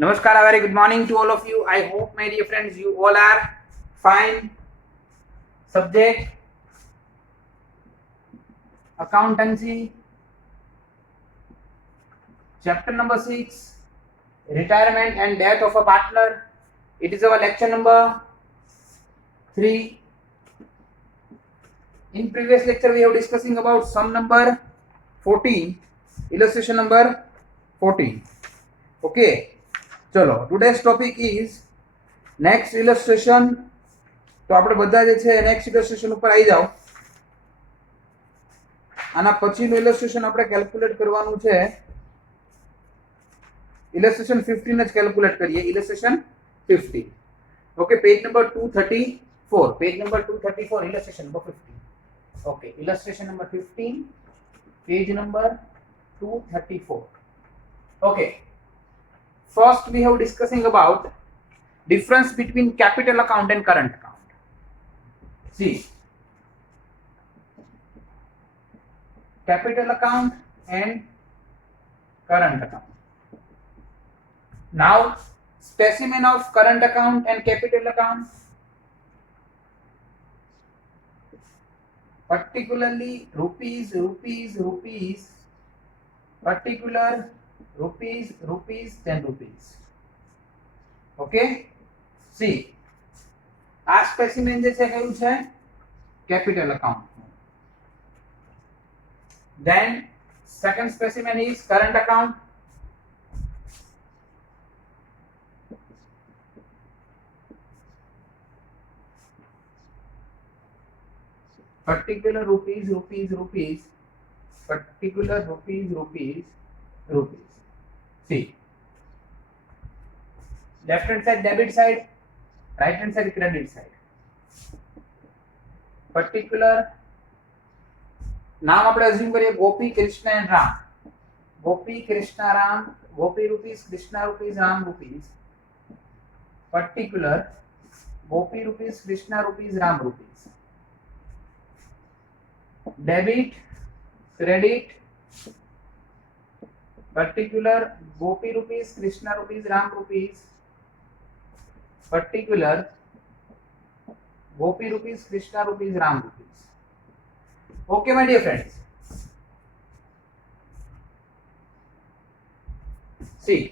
Namaskar, a very good morning to all of you. I hope, my dear friends, you all are fine. Subject accountancy, chapter number 6, retirement and death of a partner. It is our lecture number 3. In previous lecture, we have discussing about sum number 14, illustration number 14. Okay, chalo. Today's topic is next illustration. તો આપણે બધા જે છે next ઇલસ્ટ્રેશન ઉપર આવી જાઓ. આના પછીનું ઇલસ્ટ્રેશન આપણે કેલ્ક્યુલેટ કરવાનું છે. ઇલસ્ટ્રેશન 15 જ કેલ્ક્યુલેટ કરીએ. Illustration 15. Okay, page number 234. Page number 234, illustration number 15. Okay, illustration number 15, page number 234. Okay, first we have discussing about difference between capital account and current account. See, capital account and current account. Now, specimen of current account and capital account. Particularly rupees, particular rupees, then rupees. Okay, see, આ specimen જે છે કયું છે? Capital account. Then second specimen is current account. Particular rupees, particular rupees. See, left hand side debit side, right hand side credit side. Particular नाम આપણે assume કરીએ Gopi Krishna and Ram. Gopi Krishna Ram, Gopi rupees, Krishna rupees, Ram rupees. particular Gopi rupees, Krishna rupees, Ram rupees. debit, credit, particular Gopi rupees, Krishna rupees, Ram rupees. particular Gopi rupees, Krishna rupees, Ram rupees. Okay, my dear friends. See,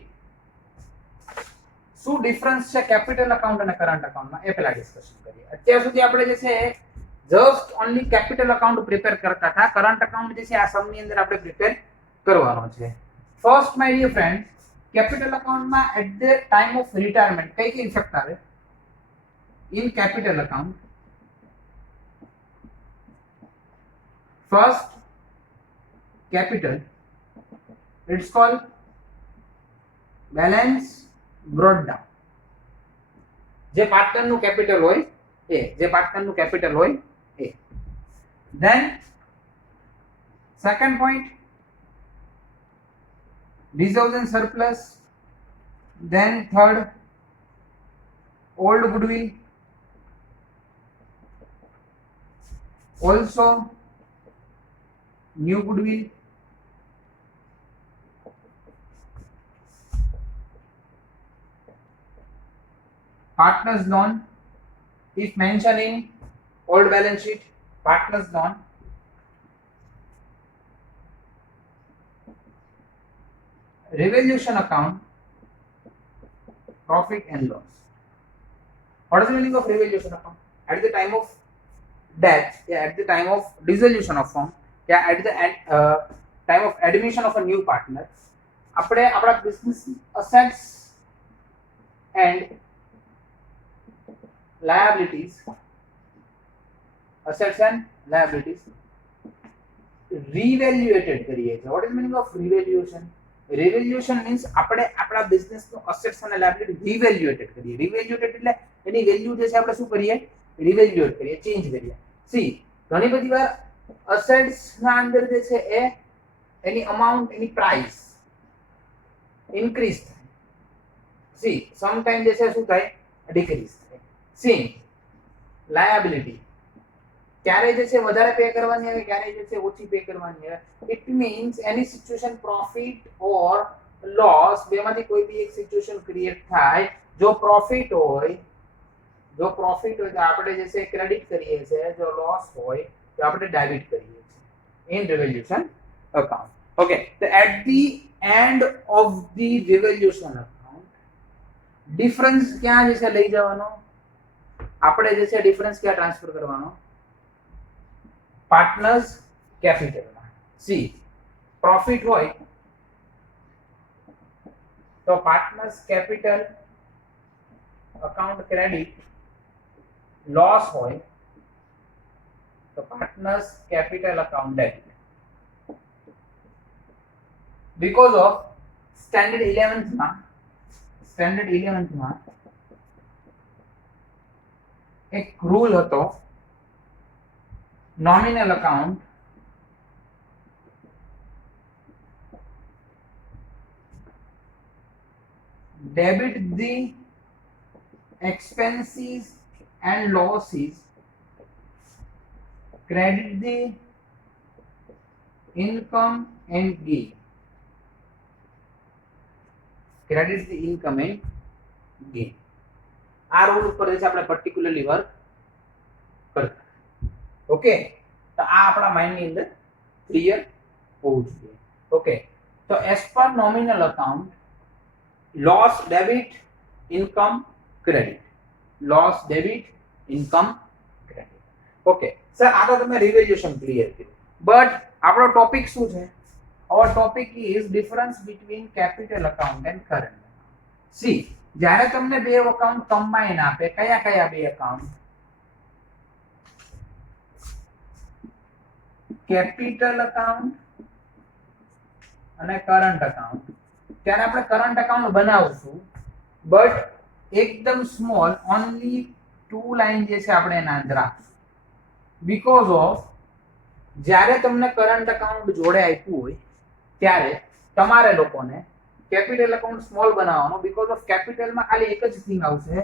શું difference છે capital account અને current અકાઉન્ટમાં એ પહેલા discussion કરીએ. અત્યાર સુધી આપણે જે છે just only capital account prepare કરતા હતા. કરંટ અકાઉન્ટ જે છે આ સમની અંદર આપણે પ્રિપેર કરવાનો છે. First my dear friend, capital અકાઉન્ટમાં at the time of retirement કઈ કઈ ઇફેક્ટ આવે? In capital account first capital, it's called balance brought down. જે પાર્ટનરનું કેપિટલ હોય એ. Then second point, reserves and surplus. Then third, old goodwill. Also new goodwill. Partners loan, if mentioned in old balance sheet, partners loan. Revaluation account, profit and loss. What is the meaning of revaluation account? At the time of death, at the time of dissolution of firm, at the time of admission of a new partner, આપણે આપણા business assets and liabilities revaluated કરીએ છીએ. What is the meaning of revaluation? Revaluation means આપણે આપણા business નો assets અને liability revaluated કરીએ. Revaluated એટલે એની value જે છે આપણે શું કરીએ? revaluate કરીએ, ચેન્જ કરીએ. See, ઘણી બધી વાર અસેટ્સ ના અંદર જે છે એ એની અમાઉન્ટ, એની પ્રાઇસ ઇન્ક્રીઝ થાય. સી સમ ટાઈમ જે છે શું થાય? ડિક્રીઝ થાય. સેમ લાયબિલિટી ક્યારે જે છે વધારે પે કરવાની આવે, ક્યારે જે છે ઓછી પે કરવાની આવે. It means any situation profit or loss, બેમાંથી કોઈ બી એક સિચ્યુએશન ક્રિએટ થાય. જો પ્રોફિટ હોય તો આપણે જે છે ક્રેડિટ કરીએ છીએ, જો લોસ હોય તો આપણે ડેબિટ કરીએ છીએ ઇન રિવોલ્યુશન અકાઉન્ટ. ઓકે, તો at the end of the revaluation account difference ક્યાં જે છે લઈ જવાનો, આપણે જે છે ડિફરન્સ ક્યાં ટ્રાન્સફર કરવાનો, પાર્ટનર્સ કેપિટલમાં. સી પ્રોફિટ હોય તો partners capital account credit, loss હોય તો partners capital account debit. Because of standard 11th માં એક રૂલ હતો, nominal account debit the expenses and losses, credit the income and gain. Credit the income and gain. આ rule ઉપર જે છે આપણે પર્ટિક્યુલરલી વર્ક કરતા. ઓકે, તો આ આપણા માઇન્ડ ની અંદર ક્લિયર હોવું જોઈએ. ઓકે, તો as per nominal account loss debit income credit, loss debit income credit. Okay sir, આ તો તમે રિવેલ્યુશન ક્લિયર કર્યું, બટ આપણો ટોપિક શું છે? our topic is difference between capital account and current account. See, જ્યારે તમને બે અકાઉન્ટ કમ્બાઈન આપે, કયા કયા બે અકાઉન્ટ? કેપિટલ અકાઉન્ટ અને કરંટ અકાઉન્ટ. ત્યારે આપણે કરંટ અકાઉન્ટ બનાવશું, બટ એકદમ સ્મોલ, ઓનલી 2 લાઈન જે છે આપણે એના અંદર આપશું. બીકોઝ ઓફ જ્યારે તમને કરંટ અકાઉન્ટ જોડે આપ્યું હોય ત્યારે તમારે લોકોને કેપિટલ અકાઉન્ટ સ્મોલ બનાવવાનો, બીકોઝ ઓફ કેપિટલમાં ખાલી એક જ થિંગ આવશે,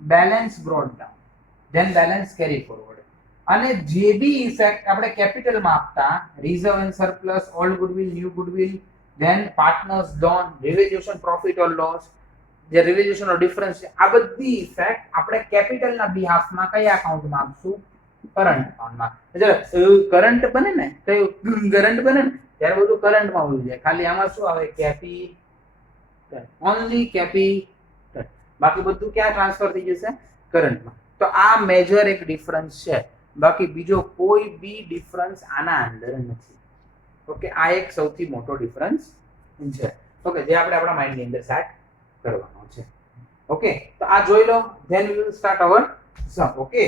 balance brought down, then balance carry forward. અને જે બી ઇફેક્ટ આપણે કેપિટલમાં આપતા, reserve and surplus, old goodwill, new goodwill, then partners loan, revaluation profit or loss, જે revaluation નો ડિફરન્સ છે, આ બધી ઇફેક્ટ આપણે કેપિટલના બિહાફમાં કયા અકાઉન્ટમાં આપશું? કરંટ અકાઉન્ટમાં. એટલે કરંટ બને ને, કયું કરંટ બને ને, ત્યારે બધું કરંટમાં હોવું જોઈએ. ખાલી આમાં શું આવે? Capital, only capital. બાકી બધું ક્યાં ટ્રાન્સફર થઈ જશે? કરંટમાં. તો આ મેજર એક ડિફરન્સ છે, બાકી બીજો કોઈ બી ડિફરન્સ આના અંદર નથી. ઓકે, આ એક સૌથી મોટો ડિફરન્સ છે. ઓકે, જે આપણે આપણા માઇન્ડ ની અંદર સેટ કરવાનો છે. ઓકે, તો આ જોઈ લો, then we will start our sum. Okay,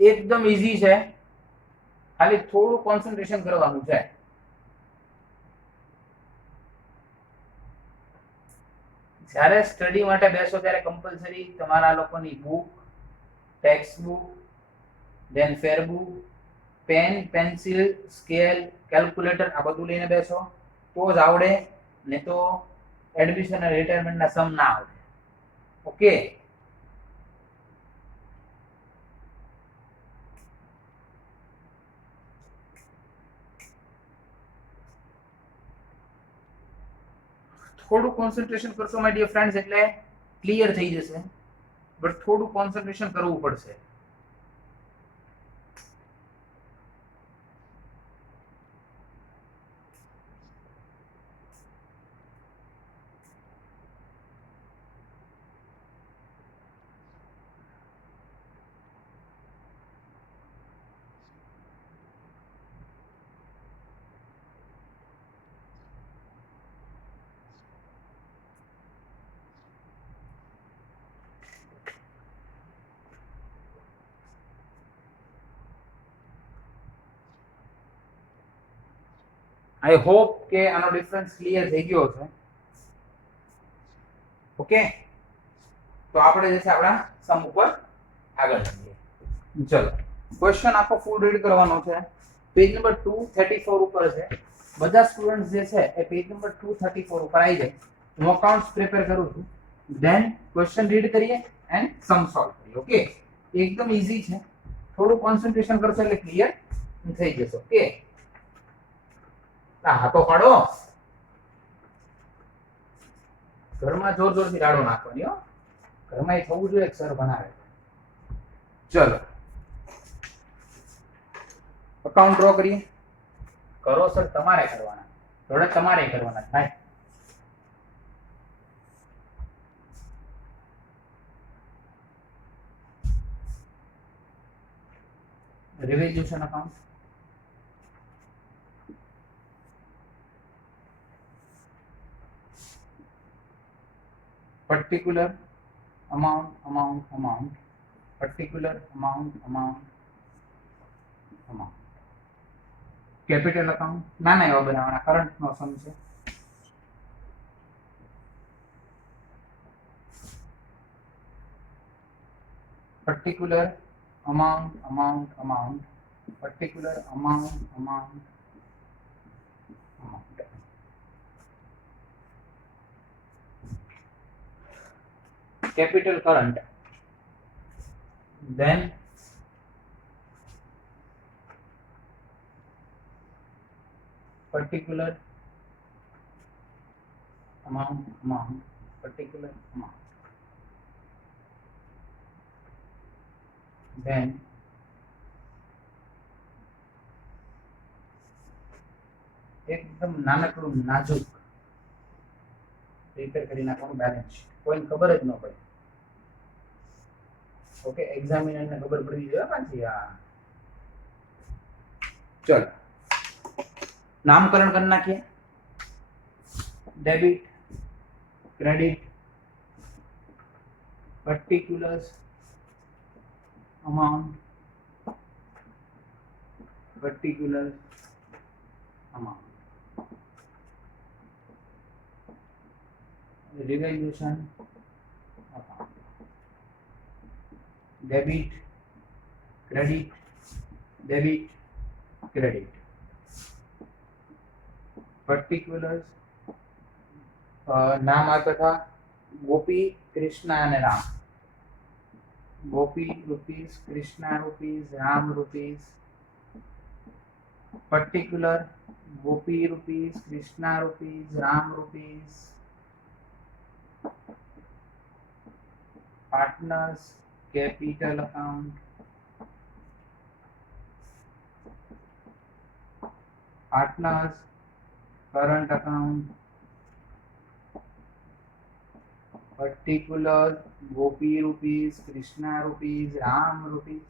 એકદમ ઈઝી છે, ખાલી થોડું કોન્સન્ટ્રેશન કરવાનું છે. જ્યારે સ્ટડી માટે બેસો ત્યારે કમ્પલસરી તમારા લોકોની book, text book, then fair book, pen, pencil, scale, calculator આ બધું લઈને બેસો તો જ આવડે, ને તો એડમિશન અને રિટાયરમેન્ટના સમ ના આવડે. ઓકે, થોડું કોન્સન્ટ્રેશન કરશો માય ડિયર ફ્રેન્ડ્સ એટલે ક્લિયર થઈ જશે, બટ થોડું કોન્સન્ટ્રેશન કરવું પડશે. આઈ હોપ કે આનો ડિફરન્સ ક્લિયર થઈ ગયો છે. ઓકે, તો આપણે જે છે આપણા સમ ઉપર આગળ વધીએ. ચલો, ક્વેશ્ચન આખો ફૂલ રીડ કરવાનો છે. પેજ નંબર 234 ઉપર છે. બધા સ્ટુડન્ટ્સ જે છે એ પેજ નંબર 234 ઉપર આવી જાય હું અકાઉન્ટ્સ પ્રિપેર કરું છું, ધેન ક્વેશ્ચન રીડ કરીએ એન્ડ સમ સોલ્વ કરીએ. ઓકે, એકદમ ઈઝી છે, થોડું કોન્સન્ટ્રેશન કરશો એટલે ક્લિયર થઈ જશે. ઓકે, હાથો પાડો, ઘરમાં જોર જોરથી રાડો નાખવાની હો, ઘરમાં એ થવું જોઈએ સર બનાવે. ચલો અકાઉન્ટ ડ્રો કરીએ. કરો સર, તમારે કરવાના, થોડા તમારે કરવાના ભાઈ. revaluation account, particular amount, particular amount, capital account ના એવા બનાવવાના, કરંટ નો સમ છે. particular amount, particular amount. Capital current, then particular amount, particular amount, then એકદમ નાનકડું નાજુક પ્રિપેર કરી નાખવાનું બેલેન્સ શીટ, કોઈને ખબર જ ન પડે. ઓકે, એક્ઝામિનર ને ખબર પડી જોઈએ પાછી. હા, ચલો નામકરણ કરી નાખીએ. Debit, credit, particulars amount, particular amount, revaluation account, debit, credit, debit, credit, particulars. नाम आता था Gopi, Krishna and Ram. Gopi rupees, Krishna rupees, Ram rupees. particular Gopi rupees, Krishna rupees, Ram rupees. partners capital account, partners current account, particular Gopi rupees, Krishna rupees, Ram rupees.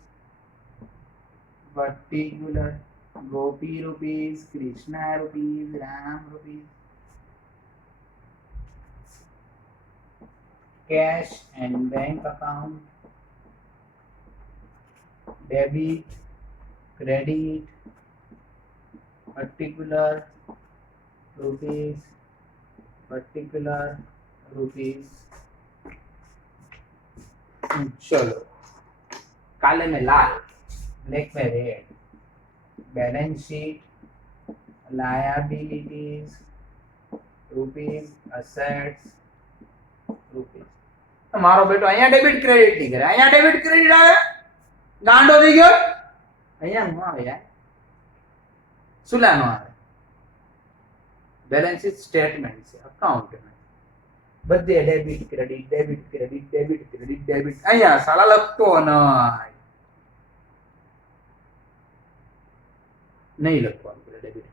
particular Gopi rupees, Krishna rupees, Ram rupees. cash and bank account, debit, credit, particular rupees, particular rupees. चलो काले में लाल, black में red. Balance sheet, liabilities, rupees, assets, rupees. મારો બેટો અહીંયા debit credit ની કરે, અહીંયા ડેબિટ ક્રેડિટ આવે, ગાંડો થઈ ગયો. અહીંયા નો આવે યાર, સુલા નો આવે. બેલેન્સ શીટ સ્ટેટમેન્ટ છે, અકાઉન્ટ બધે debit credit, debit credit, debit credit, debit. અહીંયા સાલા લખતો નહીં લખવાનું debit,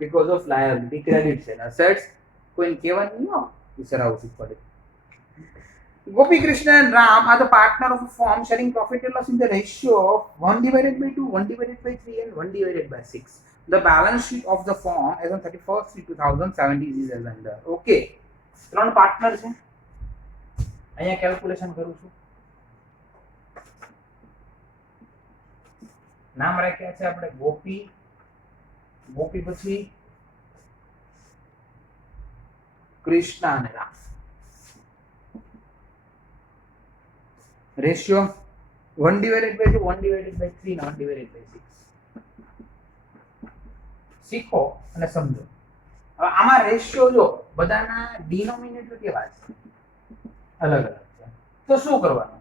because of liability. Credit છે, અસેટ્સ કોઈને કહેવાનું ન વિસરાવવું પડે. Gopi, Krishna and Ram are the partner of a firm sharing profit and loss in the ratio of 1/2, 1/3 and 1/6. The balance sheet of the firm as on 31st 2017 is as under. Okay, ત્રણ partner છે, અહીંયા calculation કરું છું. નામ રાખ્યા છે આપણે ગોપી, ગોપી પછી કૃષ્ણા અને રામ. Ratio 1/2, 1/3 and 1/6. सीखो અને સમજો. હવે આમાં રેશિયો જો બધાના ડિનોમિનેટર કેવા છે, અલગ અલગ છે. તો શું કરવાનું,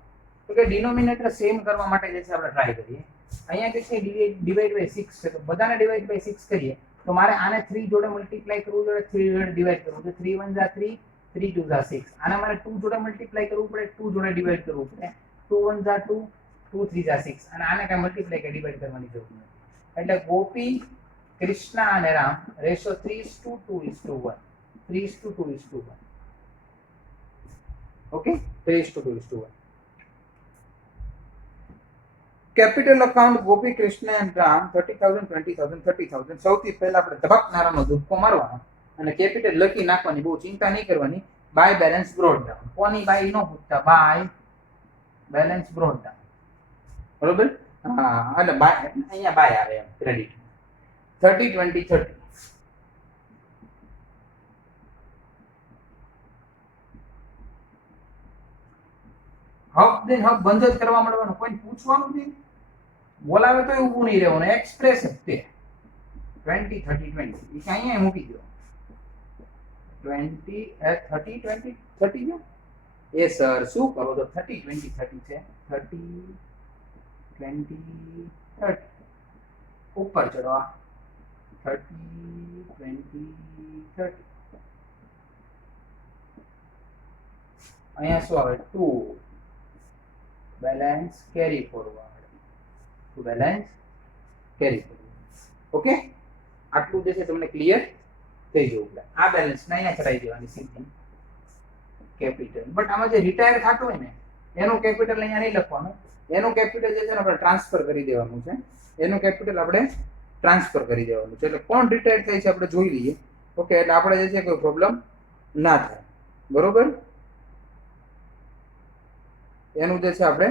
તો કે ડિનોમિનેટર સેમ કરવા માટે જે છે આપણે ટ્રાય કરીએ. અહીંયા જે છે ડિવાઈડ બાય 6 છે, તો બધાને ડિવાઈડ બાય 6 કરીએ તો મારે આને 3 જોડે મલ્ટીપ્લાય કરવું જોઈએ, 3 જોડે ડિવાઈડ કરવું તો 3 1 જા 3, 3 2 જા 6. આને મારે 2 જોડે મલ્ટીપ્લાય કરવું પડે, 2 જોડે ડિવાઈડ કરવું પડે, 2 1 જા 2, 2 3 જા 6. અને આને કઈ મલ્ટીપ્લાય કે ડિવાઈડ કરવાની જરૂર નથી. એટલે ગોપી, કૃષ્ણા અને Ram ratio 3:2:1, 3:2:1. Okay, 3:2:1. Capital account Gopi, Krishna and Ram 30,000, 20,000, 30,000. સૌથી પહેલા આપણે ધબકનારાનો ધુક્કો મારવાનો અને કેપિટલ લખી નાખવાની, બહુ ચિંતા નહીં કરવાની. By balance brought down. કોની બાય નો પૂછતા, બાય બેલેન્સ બ્રોડ ડાઉન. બરોબર? હા, એટલે બાય અહીંયા બાય આવે એમ ક્રેડિટ. 30 20 30. હબ દેન હબ બંધ જ કરવા માંડવાનું, કોઈ પૂછવાનું નહીં, બોલાવે તો ઊભું નહીં રહેવાનું, એક્સપ્રેસ જ તે. 20 30 20 એ અહીંયા મૂકી દો. 20 30 20 30 જો એ સર શું કરો તો 30 20 30 છે, 30 20 30 ઉપર ચડવા 30 20 30. અહીંયા શું આવે, 2 balance carry forward, 2 balance carry forward. Okay, આટલું જે છે તમને ક્લિયર થઈ જવું જોઈએ. આ બેલેન્સ ના અહીંયા ચડાઈ દેવાની સીધી કેપિટલ. બટ આમાં જે રિટાયર થતું હોય ને એનું કેપિટલ અહીંયા નહીં લખવાનું, એનું કેપિટલ જે છે ને આપણે ટ્રાન્સફર કરી દેવાનું છે. એનું કેપિટલ આપણે ટ્રાન્સફર કરી દેવાનું છે. એટલે કોણ રિટાયર થાય છે આપણે જોઈ લઈએ. ઓકે, એટલે આપણે જે છે કોઈ પ્રોબ્લેમ ના થાય. બરોબર, એનું જે છે આપણે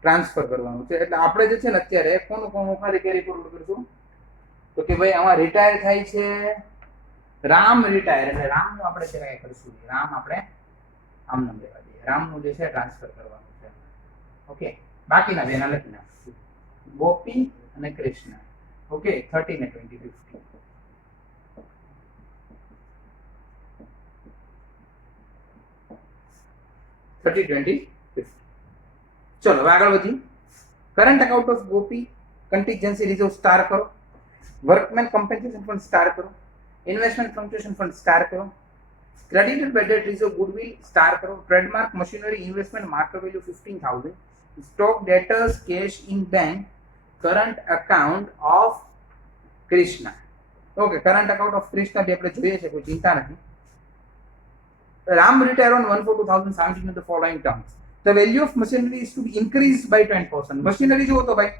ટ્રાન્સફર કરવાનું છે. એટલે આપણે જે છે ને અત્યારે કોનું કોનું ખાલી કેરી ફોરવર્ડ કરશું, તો કે ભાઈ આમાં રિટાયર થાય છે રામ રિટાયર, એટલે રામનું આપણે કઈ કરશું, રામ આપણે આમ નામ લેવા દઈએ, રામનું જે છે ટ્રાન્સફર કરવાનું છે. ઓકે, બાકીના બેના લખી નાખશું, ગોપી અને કૃષ્ણ. ઓકે, 30 ને 20 50. ચલો હવે આગળ વધી. Current account of Gopi, contingency reserve star કરો, વર્કમેન કોમ્પેન્સેશન ફંડ સ્ટાર કરો, ઇન્વેસ્ટમેન્ટ ફંક્શન ફંડ સ્ટાર કરો, credited by debt reserve goodwill star કરો, trademark machinery investment market value 15,000, stock debtors cash in bank, current account of Krishna. Okay, current account of Krishna જે આપણે જોઈએ છે, કોઈ ચિંતા નથી. Ram retired on 1/4/2017 in the following terms. The value of machinery is to be increased by 10%. Machinery જો તો ભાઈ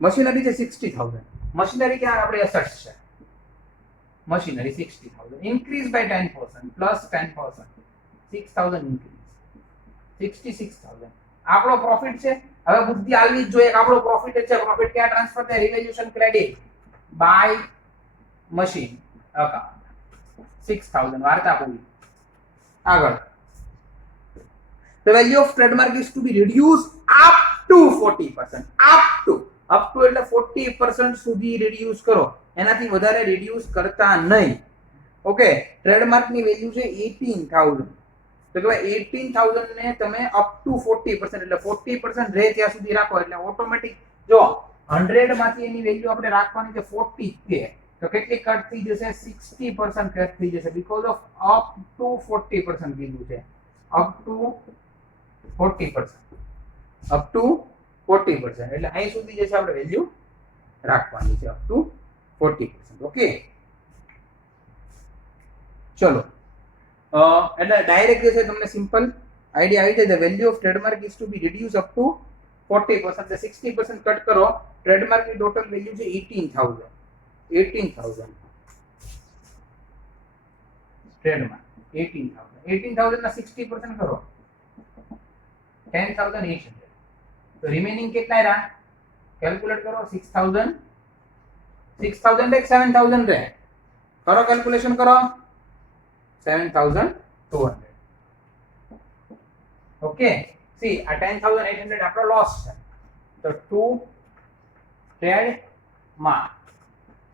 machinery છે 60,000. machinery ક્યાં આપણે assets છે, machinery 60,000 increase by 10% plus 10%, 6,000 increase, 66,000. આપણો પ્રોફિટ છે. હવે બુદ્ધિ આલવી જ જોઈએ કે આપણો પ્રોફિટ છે. પ્રોફિટ ક્યાં ટ્રાન્સફર થાય, રિવેલ્યુશન ક્રેડિટ બાય મશીન અકાઉન્ટ 6,000. વાર્તા પૂરી. આગળ, the value of trademark is to be reduced up to 40%. up to એટલે 40% સુધી reduce કરો, એનાથી વધારે reduce કરતા નહીં. ઓકે, ટ્રેડમાર્ક ની વેલ્યુ છે 18,000, તો કે 18,000 ને તમે up to 40% એટલે 40% રહે ત્યાં સુધી રાખો. એટલે ઓટોમેટિક જો 100 માંથી એની વેલ્યુ આપણે રાખવાની છે 40 છે, તો કેટલી કટ થઈ જશે, 60% કટ થઈ જશે, બીકોઝ ઓફ અપ ટુ 40% કીધું છે, અપ ટુ 40%, અપ ટુ 40%. એટલે અહીં સુધી જે છે આપણે વેલ્યુ રાખવાની છે, અપ ટુ 40%. ઓકે, ચલો એટલે ડાયરેક્ટ જે છે તમને સિમ્પલ આઈડિયા આવી જાય. The value of trademark is to be reduce up to 40%. એટલે 60% કટ કરો, ટ્રેડમાર્ક ની ટોટલ વેલ્યુ છે 18,000. 18,000 ટ્રેડમાર્ક 18,000 ના 60% કરો 10,800. તો રિમેનિંગ કેટલા રહ્યા, કેલ્ક્યુલેટ કરો. 6,000 એક 7,000 રહે, કરો કેલ્ક્યુલેશન કરો, 7,200. ઓકે, સી આ 10,800 આપણો લોસ છે, તો 2 ટ્રેડ માં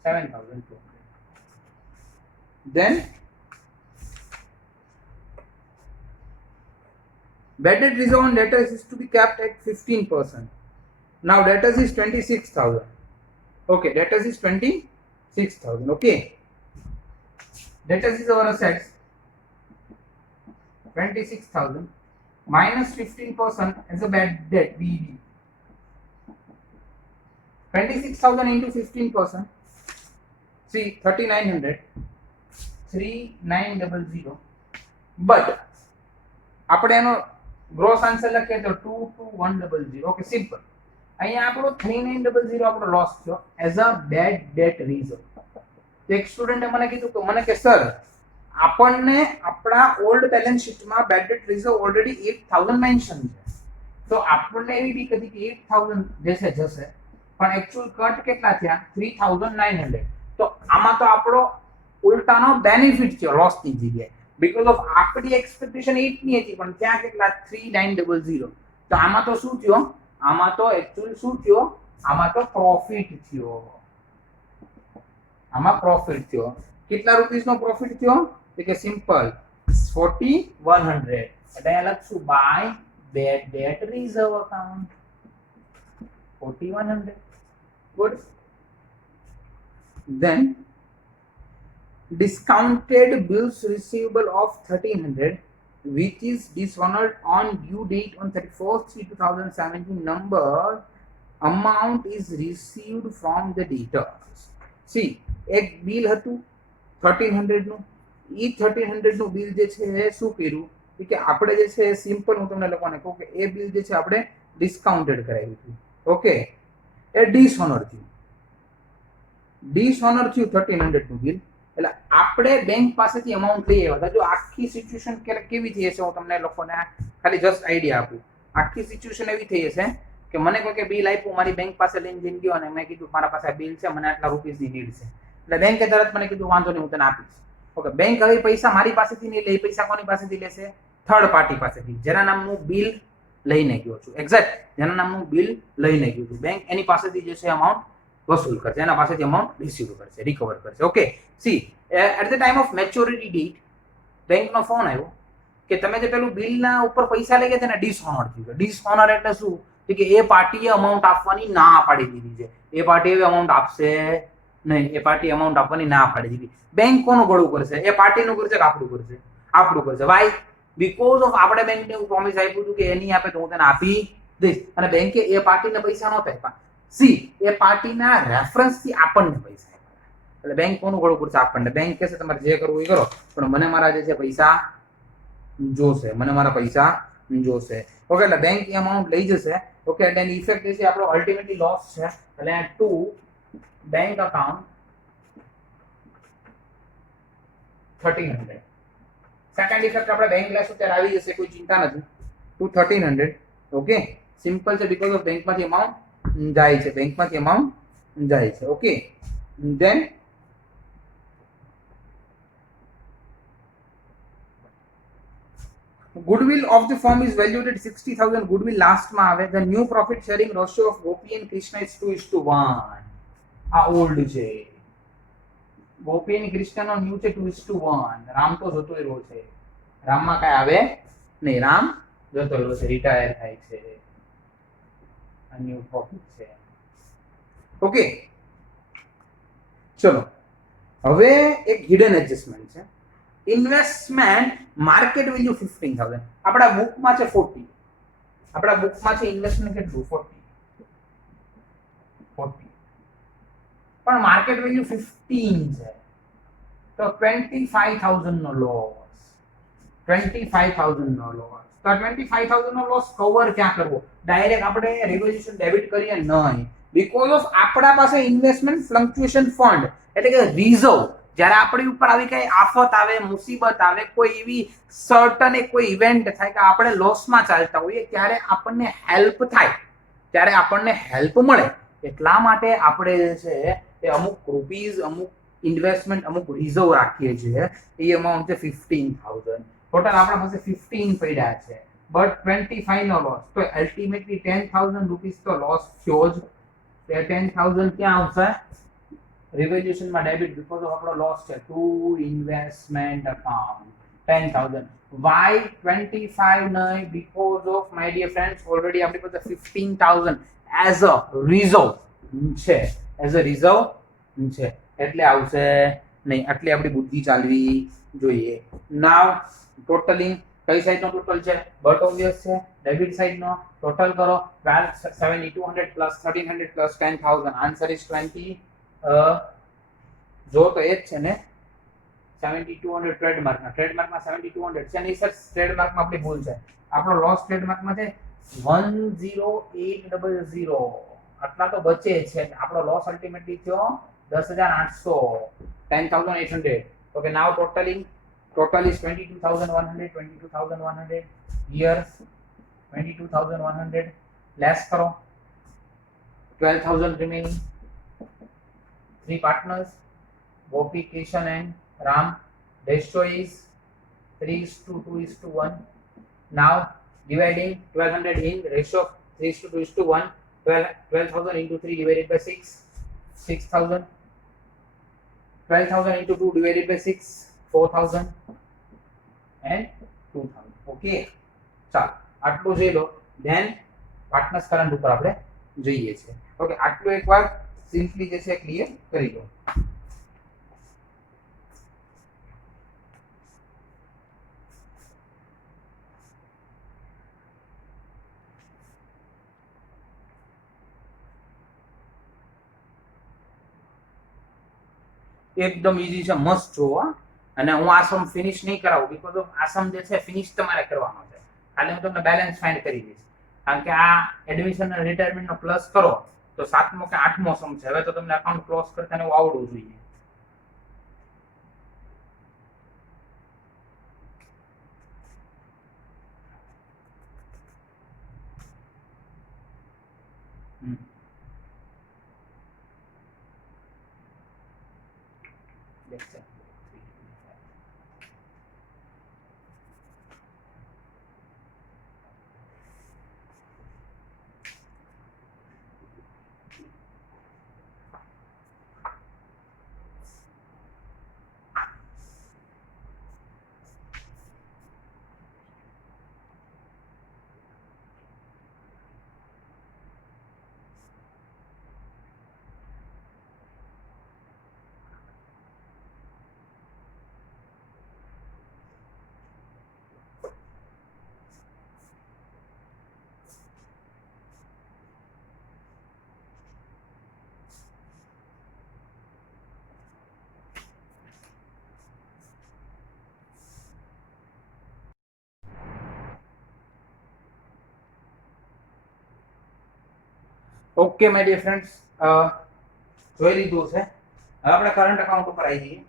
7,200. then bad debt reserve on debtors is to be kept at 15%. Now debtors is 26,000. Okay, debtors is 26,000. Okay, debtors is our assets 26,000 minus 15% as a bad debt BD. 26,000 into 15%. See, 3,900. 3,900. But આપણે એનો gross answer લખીએ તો 22,100. Okay, simple. અહીંયા આપણો 3,900 આપણો loss થયો as a bad debt reserve. એક સ્ટુડન્ટે મને કીધું કે મને કે સર આપણને આપણા ઓલ્ડ બેલેન્સ શીટમાં bad debt reserve already 8,000 mention છે, તો આપણને એવી બી કદી કે 8,000 જશે પણ એક્ચ્યુઅલ કટ કેટલા થયા 3,900. તો આમાં તો આપણો ઉલટાનો બેનિફિટ થયો લોસની જગ્યાએ, બીકોઝ ઓફ આપણી એક્સપેક્ટેશન 8 ની હતી પણ ત્યાં કેટલા 3,900. તો આમાં તો શું થયો, આમાં તો એક્ચ્યુઅલ શું થયો, આમાં તો પ્રોફિટ થયો. આમાં પ્રોફિટ થયો. કેટલા રૂપીસનો પ્રોફિટ થયો? કે સિમ્પલ 4,100. એટલે અહીંયા લખશું by bad debt reserve account 4,100. Good. Then discounted bills receivable of 1,300 which is dishonored on due date on 31st/2017 number amount is received from the debtors. See, એક બિલ હતું 1,300 નું. એ 1,300 નું બિલ જે છે એ શું કર્યું કે આપણે જે છે સિમ્પલ હું તમને લખવાને કહું કે એ બિલ જે છે આપણે ડિસ્કાઉન્ટેડ કરાવ્યું હતું. ઓકે, એ ડિસહોનર થયું. ડિસહોનર થયું 1,300 નું બિલ. એટલે આપણે બેંક પાસેથી અમાઉન્ટ લઈ આવ્યા હતા. જો આખી સિચ્યુએશન કેવી થઈ હશે હું તમને લોકોને ખાલી જસ્ટ આઈડિયા આપું. આખી સિચ્યુએશન એવી થઈ હશે કે મને કોઈ કે બિલ આપ્યું, મારી બેંક પાસે લઈને જઈને ગયો અને મેં કીધું મારા પાસે બિલ છે, મને આટલા રૂપીસની નીડ છે. એટલે બેંકે તરત મને કીધું વાંધો નહીં, હું તને આપીશ. ઓકે, બેંક હવે પૈસા મારી પાસેથી નહીં લે, પૈસા કોની પાસેથી લેશે? થર્ડ પાર્ટી પાસેથી, જેના નામનું બિલ લઈને ગયો છું. એક્ઝેક્ટ જેના નામનું બિલ લઈને ગયો છું, બેંક એની પાસેથી જે છે અમાઉન્ટ વસૂલ કરશે, એના પાસેથી અમાઉન્ટ રિસીવ કરશે, રિકવર કરશે. Okay, see at the time of maturity date બેંકનો ફોન આવ્યો કે તમે જે પેલું બિલના ઉપર પૈસા લઈ ગયા ને ડિસહોનર થયું. ડિસહોનર એટલે શું કે એ પાર્ટીએ અમાઉન્ટ આપવાની ના પાડી દીધી છે. એ પાર્ટી હવે અમાઉન્ટ આપશે નહીં, એ પાર્ટી અમાઉન્ટ આપવાની ના પાડી દીધી. બેંક કોનું ગળું કરશે? એ પાર્ટીનું કરશે કે આપણું કરશે? આપણું કરશે. વાય? બીકોઝ ઓફ આપણે બેંકને એવું પ્રોમિસ આપ્યું હતું કે એ નહીં આપે તો હું તને આપી દઈશ, અને બેંકે એ પાર્ટીને પૈસા નહોતા આપ્યા. સી, એ પાર્ટીના રેફરન્સથી આપણને પૈસા આપ્યા. એટલે બેંક કોનું ગળું કરશે? આપણને. બેંક કહેશે તમારે જે કરવું એ કરો, પણ મને મારા જે છે પૈસા જોશે, મને મારા પૈસા જોશે. ઓકે, એટલે બેંક એ અમાઉન્ટ લઈ જશે. ઓકે, એટલે એની ઇફેક્ટ જે છે આપણો અલ્ટિમેટલી લોસ છે. એટલે to bank account 1,300. Second effect આપણે બેંક લેશું ત્યારે આવી જશે, કોઈ ચિંતા નથી. ટુ 1,300. ઓકે, સિમ્પલ છે, બીકોઝ ઓફ બેંકમાંથી અમાઉન્ટ જાય છે, બેંકમાંથી અમાઉન્ટ જાય છે. Okay, then goodwill of the firm is valued at 60,000. goodwill last માં આવે. the new profit sharing ratio of Gopi and Krishna is 2:1. આ ઓલ્ડ છે. ગોપી અને કૃષ્ણનો ન્યુ છે 2:1. રામ તો જતો રહ્યો છે, રામમાં કઈ આવે નહીં, રામ જતો રહ્યો છે, રિટાયર થાય છે. આ ન્યુ પ્રોફિટ છે. ઓકે, ચલો હવે એક હિડન એડજસ્ટમેન્ટ છે. Investment market value 15,000. આપણા બુકમાં છે 40. આપણા બુકમાં છે ઇન્વેસ્ટમેન્ટ કેટલું 40. પણ માર્કેટ વેલ્યુ 15 છે, તો 25,000 નો લોસ. 25,000 નો લોસ. તો 25,000 નો લોસ કવર ક્યાં કરવો? ડાયરેક્ટ આપણે રિવોલ્યુશન ડેબિટ કરીએ નહીં, બીકોઝ ઓફ આપણા પાસે ઇન્વેસ્ટમેન્ટ ફ્લક્ચ્યુએશન ફંડ એટલે કે રિઝર્વ. જ્યારે આપણી ઉપર આવી કઈ આફત આવે, મુસીબત આવે, કોઈ એવી સર્ટન કોઈ ઇવેન્ટ થાય કે આપણે લોસમાં ચાલતા હોઈએ, ત્યારે આપણને હેલ્પ થાય, ત્યારે આપણને હેલ્પ મળે. એટલા માટે આપણે જે છે એ અમુક રૂપીઝ, અમુક ઇન્વેસ્ટમેન્ટ, અમુક રિઝર્વ રાખીએ છીએ. એ અમાઉન્ટ છે 15,000. ટોટલ આપણા પાસે 15 પડ્યા છે, બટ 25 નો લોસ. તો અલ્ટિમેટલી 10,000 રૂપીઝ તો લોસ થયો જ. 10,000 ક્યાં આવશે? રિવોલ્યુશન માં ડેબિટ બીકોઝ ઓફ આપણો લોસ છે ટુ ઇન્વેસ્ટમેન્ટ અકાઉન્ટ 10,000. Why 25 નહીં? Because of, my dear friends, already આપણી પાસે 15,000 as a reserve છે, as a reserve છે, એટલે આવશે નહીં. આટલી આપણી બુદ્ધિ ચાલવી જોઈએ. નાવ ટોટલિંગ કઈ સાઈડ નો ટોટલ છે? બટ ઓબ્વિયસ છે ડેબિટ સાઈડ નો. ટોટલ કરો 7200 પ્લસ 1300 પ્લસ 10,000. Answer is 20. જો તો એ જ છે ને 7200 ટ્રેડમાર્કમાં 7200 છે નહીં સર? ટ્રેડમાર્કમાં આપણી ભૂલ છે. આપણો લોસ ટ્રેડમાર્કમાં છે 10800. આટલા તો બચે છે. આપણો લોસ અલ્ટિમેટલી થયો 10,800, 10,800. Okay, now totalling total is 22,100. 22,100 here 22,100 less karo 12,000 remaining. Three partners, Gopi, Kishan and Ram. Ratio is 3:2:1. Now dividing 1,200 in ratio of 3:2:1. 12,000 into 3 divided by 6, 6,000. 12,000 into 2 divided by 6, 4,000 and 2,000. Okay, ચાલો આટલું જોઈ લો. Than partners current ઉપર આપણે જોઈએ છે. Okay, આટલું એકવાર સિમ્પલી જે છે ક્લિયર કરી લો. એકદમ ઈઝી છે, મસ્ત જો. અને હું આ સમ ફિનિશ નહીં કરાવું બીકોઝ ઓફ આ સમ જે છે ફિનિશ તમારે કરવાનો છે. ખાલી હું તમને બેલેન્સ ફાઇન્ડ કરી દઈશ. કારણ કે આ એડમિશન અને રિટાયરમેન્ટ નો પ્લસ કરો તો 7મો કે 8મો સમ છે. હવે તો તમને અકાઉન્ટ ક્લોઝ કરતા ને આવડવું જોઈએ. ઓકે માય ડિયર ફ્રેન્ડ્સ, જોઈ લીધું છે. હવે આપણે કરંટ અકાઉન્ટ ઉપર આવી જઈએ.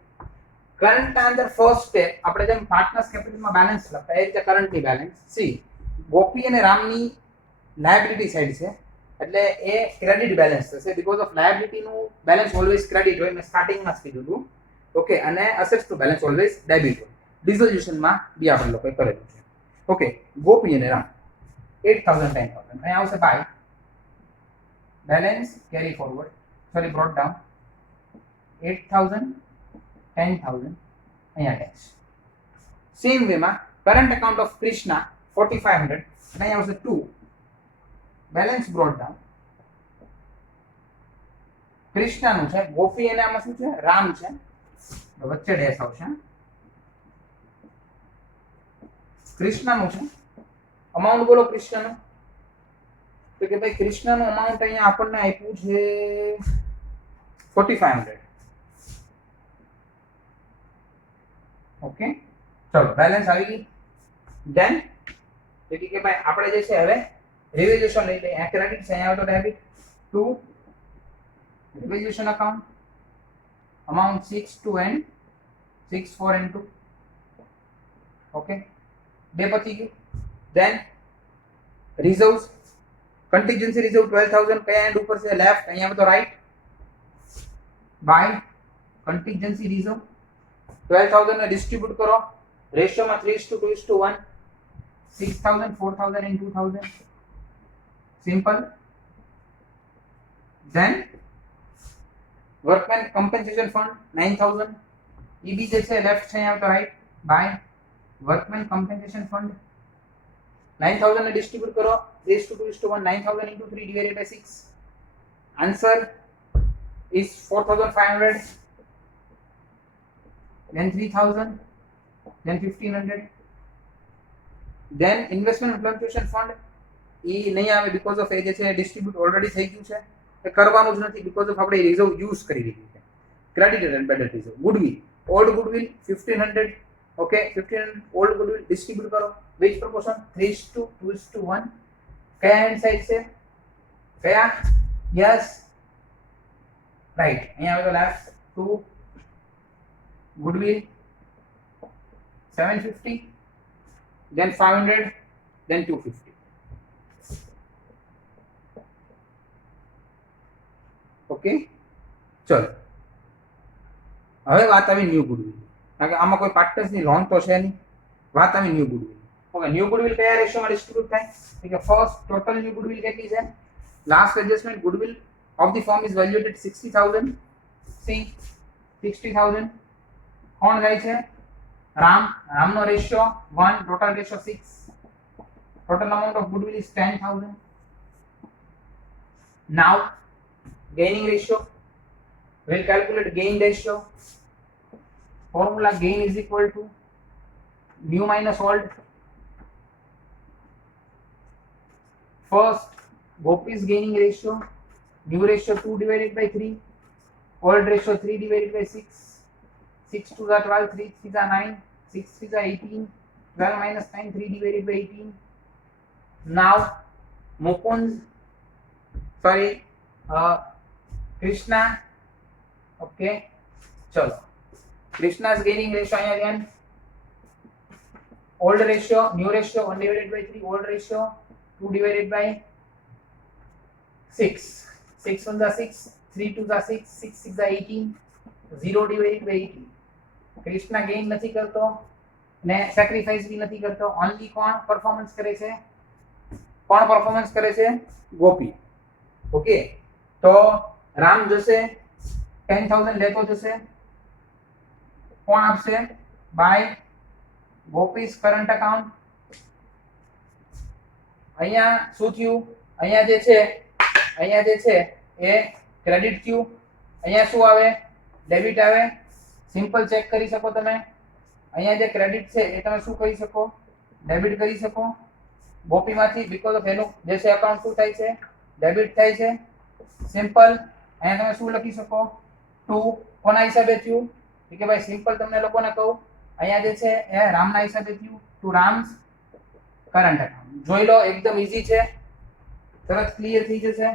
કરંટ ના અંદર ફર્સ્ટ સ્ટેપ આપણે જેમ પાર્ટનર્સ કેપિટલમાં બેલેન્સ લખતા એ રીતે કરંટની બેલેન્સ. સી ગોપી અને રામની લાયબિલિટી સાઈડ છે એટલે એ ક્રેડિટ બેલેન્સ થશે બીકોઝ ઓફ લાયબિલિટી નું બેલેન્સ ઓલવેઝ ક્રેડિટ હોય. મેં સ્ટાર્ટિંગમાં જ કીધું હતું. ઓકે, અને અસેટ્સ નું બેલેન્સ ઓલવેઝ ડેબિટ હોય. ડિસોલ્યુશનમાં બી આપણે લોકોએ કરેલું છે. ઓકે, ગોપી અને રામ 8,000 10,000 અહીં આવશે by balance carry forward, sorry brought down 8,000 10,000 અહીંયા tax. Same way માં current account of Krishna 4,500 અહીંયા આવશે 2 balance brought down. Krishna નું છે, ગોપી અને આમાં શું છે? રામ છે, તો વચ્ચે ડેશ આવશે. Krishna નું છે અમાઉન્ટ બોલો. Krishna નું તો કે ભાઈ કૃષ્ણનું અમાઉન્ટ અહીંયા આપણને આપ્યું છે 4,500. ઓકે, ચલો બેલેન્સ આવી ગઈ. ધેન એટલે કે ભાઈ આપણે જે છે હવે રિવેલ્યુશન લઈ લઈએ. આ ક્રેડિટ છે, અહીંયા આવે તો debit. 2 revaluation account amount 6 2 and 6 4 and 2. Okay, બે પતી ગયું. ધેન રિઝર્વ્સ contingency reserve 12,000 કયા એન્ડ ઉપર છે? લેફ્ટ. અહીંયા તો રાઈટ. બાય contingency reserve 12,000 ને ડિસ્ટ્રીબ્યુટ કરો રેશિયોમાં 3:2:1. 6,000 4,000 and 2,000. Simple. Then workman compensation fund 9000 ઈ બી જે છે લેફ્ટ છે અહીંયા તો right by workman compensation fund 9000 ને ડિસ્ટ્રીબ્યુટ કરો 3:2:1 9000 into 3 divided by 6 answer is 4500 then 3000 then 1500 then investment fluctuation fund ઈ નહીં આવે બીકોઝ ઓફ એ જે છે ડિસ્ટ્રીબ્યુટ ઓલરેડી થઈ ગયું છે એ કરવાનું જ નથી બીકોઝ ઓફ આપણે રિઝર્વ યુઝ કરી લીધું છે ક્રેડિટેડ એન્ડ બેડર reserve goodwill old goodwill 1500 okay 1500 old goodwill distribute કરો which proportion 3:2:1 કયા હેન્ડ સાઈડ છે કયા યસ રાઈટ અહીંયા આવે તો left 2 goodwill 750 then 500 then 250 okay ચલો હવે વાત આવી ન્યુ ગુડવિલ કારણ કે આમાં કોઈ પાર્ટનર્સની લોન તો છે નહીં વાત આવી new goodwill okay new goodwill કયા રેશિયોમાં ડિસ્ટ્રીબ્યુટ થાય કે ફર્સ્ટ ટોટલ ન્યુ ગુડવિલ કેટલી છે last adjustment goodwill of the firm is valued at 60000 see 60000 કોણ જાય છે રામનો ratio 1 total ratio 6 total amount of goodwill is 10000 now gaining ratio we'll calculate gain ratio formula gain is equal to new minus old first Gopi's gaining ratio new ratio 2 divided by 3 old ratio 3 divided by 6 6 2 are 12 3 3 are 9 6 3 are 18 12 minus 9 3 divided by 18 now Mukund sorry Krishna okay chalo Krishna's gaining ratio અહીંયા again old ratio new ratio 1 divided by 3 old ratio 2 divided by 6 6 1 are 6 3 2 are 6 6 6 are 18 0 divided by 18 Krishna gain નથી કરતો ને sacrifice भी નથી કરતો only કોણ performance કરે છે કોણ પરફોર્મન્સ કરે છે ગોપી ઓકે તો રામ જશે 10000 લેતો જશે કોણ આપશે બાય ગોપીસ કરંટ અકાઉન્ટ અહીંયા શું થયું અહીંયા જે છે એ ક્રેડિટ થયું અહીંયા શું આવે ડેબિટ આવે સિમ્પલ ચેક કરી શકો તમે અહીંયા જે ક્રેડિટ છે એ તમે શું કરી શકો ડેબિટ કરી શકો ગોપીમાંથી બીકોઝ ઓફ એનું જે છે અકાઉન્ટ શું થાય છે ડેબિટ થાય છે સિમ્પલ અહીંયા તમે શું લખી શકો 2 કોના હિસાબે થયું કે ભાઈ સિમ્પલ તમને લોકોને કહું અહીંયા જે છે એ રામના હિસાબે થયું ટુ રામ્સ કરંટ અકાઉન્ટ જોઈ લો એકદમ ઈઝી છે તરત ક્લિયર થઈ જશે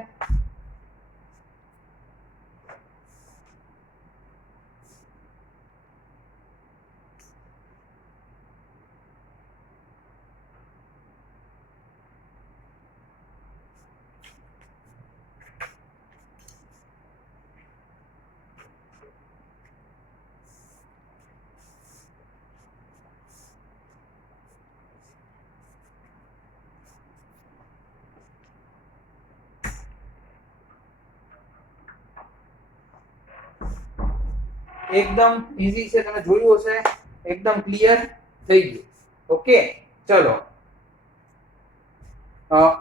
એકદમ ઈઝી છે તમે જોયું હશે એકદમ ક્લિયર થઈ ગયું ઓકે ચલો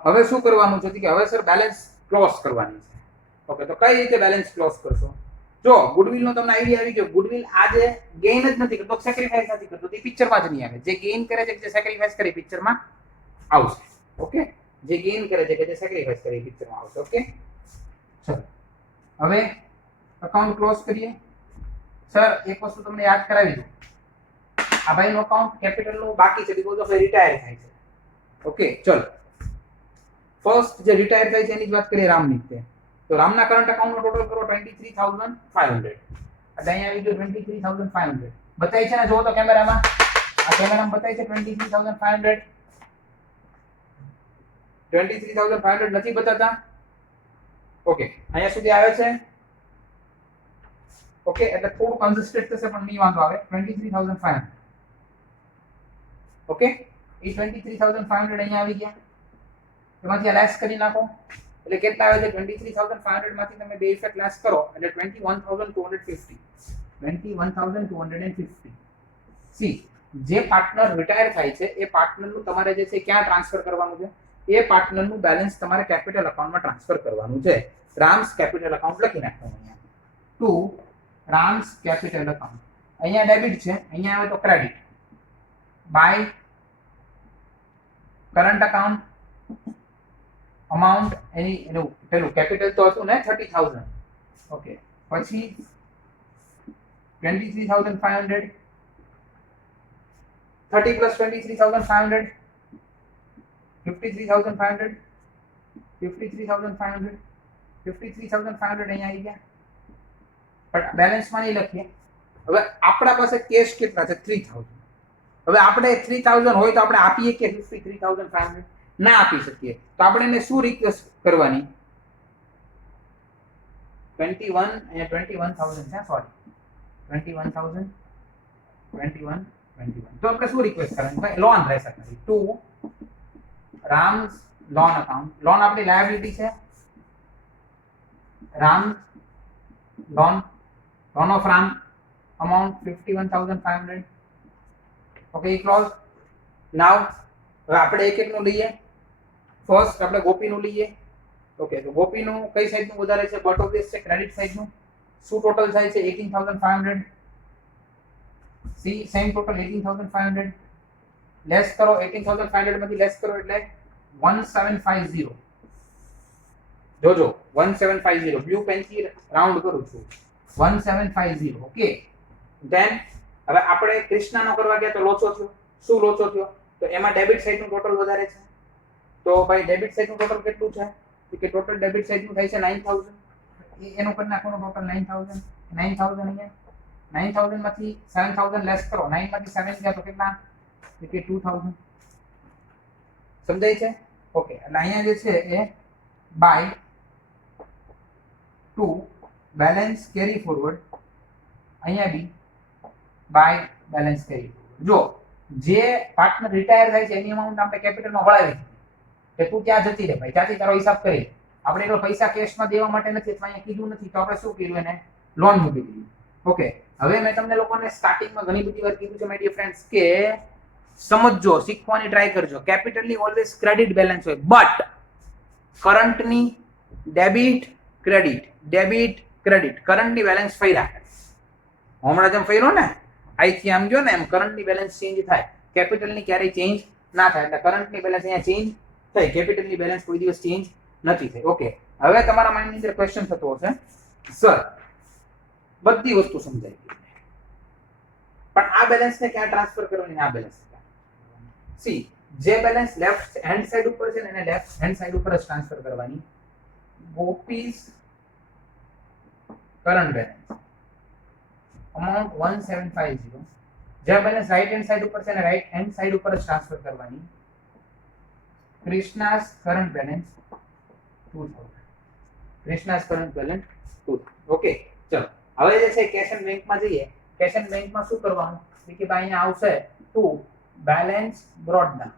હવે શું કરવાનું છે કે હવે સર બેલેન્સ ક્લોઝ કરવાની છે ઓકે તો કઈ રીતે બેલેન્સ ક્લોઝ કરશો જો ગુડવિલ નો તમને આઈડિયા આવી ગયો ગુડવિલ આજે ગેઇન જ નથી કરતો સેક્રિફાઈસ નથી કરતો તે પિક્ચરમાં જ નહીં આવે જે ગેઇન કરે છે જે સેક્રિફાઈસ કરે પિક્ચરમાં આવશે ઓકે જે ગેઇન કરે છે કે જે સેક્રિફાઈસ કરે પિક્ચરમાં આવશે ઓકે ચલો હવે અકાઉન્ટ ક્લોઝ કરીએ સર એક વસ્તુ તમને યાદ કરાવી દઉં આ ભાઈનું અકાઉન્ટ કેપિટલનું બાકી છે બીકોઝ ઓફ રિટાયર થાય છે ઓકે ચલો ફર્સ્ટ જે રિટાયર થાય છે એની જ વાત કરીએ રામની તે તો રામના કરંટ અકાઉન્ટનો ટોટલ કરો 23500 એટલે અહીંયા આવી ગયો 23500 બતાય છે ને જો તો કેમેરામાં આ કેમેરામાં બતાય છે 23500 23500 નથી બતાતા ઓકે અહીંયા સુધી આવે છે ઓકે એટલે થોડું કન્સિસ્ટન્ટ થશે પણ નહીં વાંધો આવે 23500 ઓકે એ 23500 અહીંયા આવી ગયા એમાંથી લેસ કરી નાખો એટલે કેટલા આવે છે 23500 માંથી તમે બે ઇફેક્ટ લેસ કરો એટલે 21250 21250 સી જે પાર્ટનર રિટાયર થાય છે એ પાર્ટનરનું તમારે જે છે ક્યાં ટ્રાન્સફર કરવાનું છે એ પાર્ટનરનું બેલેન્સ તમારે કેપિટલ અકાઉન્ટમાં ટ્રાન્સફર કરવાનું છે રામ્સ કેપિટલ અકાઉન્ટ લખી નાખવાનું અહીંયા ટુ રામ્સ કેપિટલ અકાઉન્ટ અહીંયા ડેબિટ છે અહીંયા આવે તો credit by current account amount એનું પેલું કેપિટલ તો હતું ને 30000 ઓકે પછી 23500 30 plus 23500 53500 53500 53500 અહીંયા આવી ગયા પણ બેલેન્સ માં નહીં લખીએ હવે આપણા પાસે કેશ કેટલા છે 3000 હવે આપણે 3000 હોય તો આપણે આપીએ કે 53500 ના આપી શકીએ તો આપણે એને શું રિક્વેસ્ટ કરવાની 21 અહીંયા 21000 છે સોરી 21000 21 તો આપણે શું રિક્વેસ્ટ કરવાની ભાઈ લોન રહેશે to Ram's loan account loan આપણી લાયબિલિટી છે Ram loan of Ram amount 51500 okay close now હવે આપણે એક એકનું લઈએ ફર્સ્ટ આપણે ગોપીનું લઈએ ઓકે તો ગોપીનું કઈ સાઈડનું વધારે છે બટ ઓબ્વિયસ છે ક્રેડિટ સાઈડનું શું ટોટલ થાય છે 18500 સી સેમ ટોટલ 18500 લેસ કરો 18500 માંથી લેસ કરો એટલે 1750 જોજો 1750 બ્લુ પેન થી રાઉન્ડ કરું છું 1750 ઓકે ધેન હવે આપણે કૃષ્ણાનો કરવા ગયા તો લોચો થયો શું લોચો થયો તો એમાં ડેબિટ સાઈડનું ટોટલ વધારે છે તો ભાઈ ડેબિટ સાઈડનું ટોટલ કેટલું છે કે ટોટલ ડેબિટ સાઈડનું થાય છે 9000 એનું કરી નાખવાનું ટોટલ 9000 અહીંયા 9000 માંથી 7000 લેસ કરો 9 માંથી 7 ગયા તો કેટલા કે 2000 સમજાય છે ઓકે એટલે અહીંયા જે છે એ બાય 2 બેલેન્સ કેરી ફોરવર્ડ અહીંયા બી બાય બેલેન્સ કેરી ફોરવર્ડ જો જે પાર્ટનર રિટાયર થાય છે એની અમાઉન્ટ આપણે કેપિટલમાં વળાવી કે તું ક્યાં જતી રહે ભાઈ ત્યાંથી તારો હિસાબ કરી આપણે એટલો પૈસા કેશમાં દેવા માટે નથી એટલે અહીંયા કીધું નથી તો આપણે શું કર્યું એને લોન મૂકી દીધી ઓકે હવે મેં તમને લોકોને સ્ટાર્ટિંગમાં ઘણી બધી વાર કીધું છે માય ડિયર ફ્રેન્ડ્સ કે સમજજો શીખવાની ટ્રાય કરજો કેપિટલની ઓલવેઝ ક્રેડિટ બેલેન્સ હોય બટ કરંટની ડેબિટ ક્રેડિટ કરંટની બેલેન્સ ફર્યા હમણાં જેમ ફર્યો ને અહીંથી આમ જો ને એમ કરંટની બેલેન્સ ચેન્જ થાય કેપિટલની ક્યારેય ચેન્જ ના થાય એટલે કરંટની બેલેન્સ અહીંયા ચેન્જ થાય કેપિટલની બેલેન્સ કોઈ દિવસ ચેન્જ નથી થઈ ઓકે હવે તમારા માઇન્ડની અંદર ક્વેશ્ચન થતો હશે સર બધી વસ્તુ સમજાઈ ગઈ પણ આ બેલેન્સને ક્યાં ટ્રાન્સફર કરવાની આ બેલેન્સ સી જે બેલેન્સ લેફ્ટ હેન્ડ સાઈડ ઉપર છે ને એને લેફ્ટ હેન્ડ સાઈડ ઉપર જ ટ્રાન્સફર કરવાની ગોપીઝ કરંટ બેલેન્સ amount 1750 જે બેલેન્સ રાઈટ હેન્ડ સાઈડ ઉપર છે ને રાઈટ હેન્ડ સાઈડ ઉપર જ ટ્રાન્સફર કરવાની કૃષ્ણાસ કરંટ બેલેન્સ 2000 ઓકે ચલો હવે જે છે કેશ એન્ડ બેંકમાં જઈએ કેશ એન્ડ બેંકમાં શું કરવાનું કે ભાઈ અહીંયા આવશે ટુ બેલેન્સ બ્રોટ ડાઉન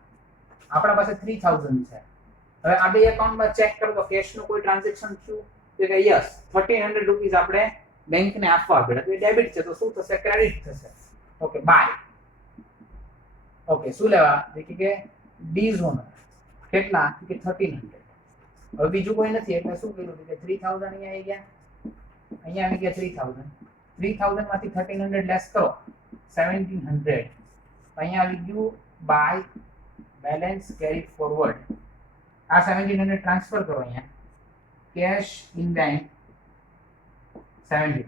આપણા પાસે 3000 છે હવે આ બે એકાઉન્ટમાં ચેક કરો તો કેશનું કોઈ ટ્રાન્ઝેક્શન થયું તો કે યસ 1300 રૂપીસ આપણે બેંકને આપવા પડે તો એ ડેબિટ છે તો શું થશે ક્રેડિટ થશે ઓકે બાય ઓકે શું લેવા કે ડીઝ ઓનર કેટલા કે 1300 હવે બીજું કોઈ નથી એટલે શું કર્યું કે 3000 અહીંયા આવી ગયા આવી ગયા 3000 માંથી 1300 લેસ કરો 1700 અહીંયા આવી ગયું બાય બેલેન્સ કેરી ફોરવર્ડ આ 1700 ટ્રાન્સફર કરો અહીંયા કેશ ઇન બેંક 17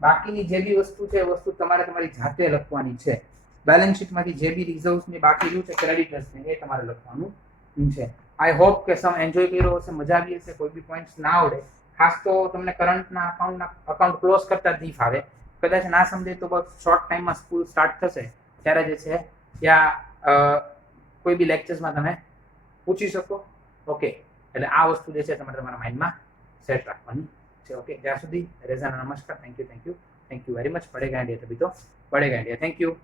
બાકીની જે બી વસ્તુ છે એ વસ્તુ તમારે તમારી જાતે લખવાની છે બેલેન્સ શીટમાંથી જે બી રિઝર્વ્સ ને બાકી રહ્યું છે ક્રેડિટર્સ ને એ તમારે લખવાનું છે આઈ હોપ કે સમ એન્જોય કર્યો હશે મજા આવી હશે કોઈ બી પોઈન્ટ્સ ના આવડે ખાસ તો તમને કરંટના અકાઉન્ટ ક્લોઝ કરતા જ નહીં ફાવે કદાચ ના સમજે તો બસ શોર્ટ ટાઈમમાં સ્કૂલ સ્ટાર્ટ થશે ત્યારે જે છે ત્યાં કોઈ બી લેક્ચર્સમાં તમે પૂછી શકો ઓકે એટલે આ વસ્તુ જે છે તમારે તમારા માઇન્ડમાં સેટ રાખવાની છે ઓકે ત્યાં સુધી રેઝાના નમસ્કાર થેન્ક યુ વેરી મચ પડેગા इंडिया तभी तो बढ़ेगा इंडिया थैंक यू